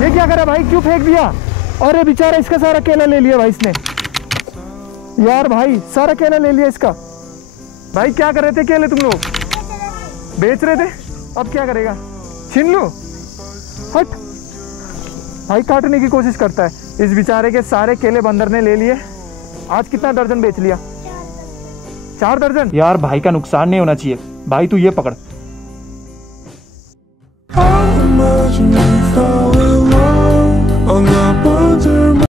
ये क्या करा भाई, क्यों फेंक दिया? अरे बेचारा इसका सारा केला ले लिया भाई इसने। यार भाई सारा केला ले लिया इसका। भाई क्या कर रहे थे केले तुम लोग? बेच रहे थे। अब क्या करेगा? छीन लो। हट भाई, काटने की कोशिश करता है। इस बेचारे के सारे केले बंदर ने ले लिए। आज कितना दर्जन बेच लिया? 4 दर्जन। यार भाई का नुकसान नहीं होना चाहिए। भाई तू ये पकड़।